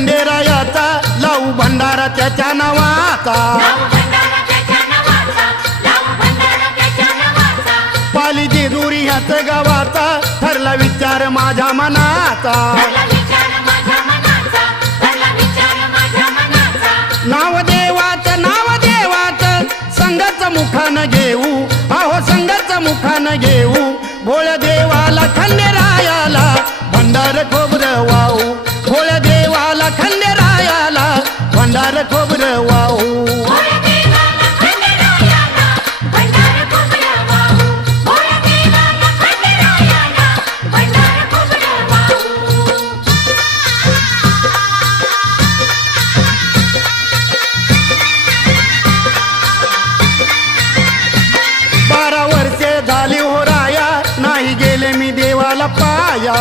खंडेरायाचा लावू भंडारा त्याच्या नावाचा. पाली जेजुरी ह्याच गावाचा ठरला विचार माझ्या मनाचा. नाव देवाचं नाव देवाचं संघाच मुखानं घेऊ. अहो संघाच मुखानं घेऊ. भोळ्या देवाला खंडेरायाला भंडार खोबर वाहू. बारा वर्षे झाली हो राया नाही गेले मी देवाला पाया.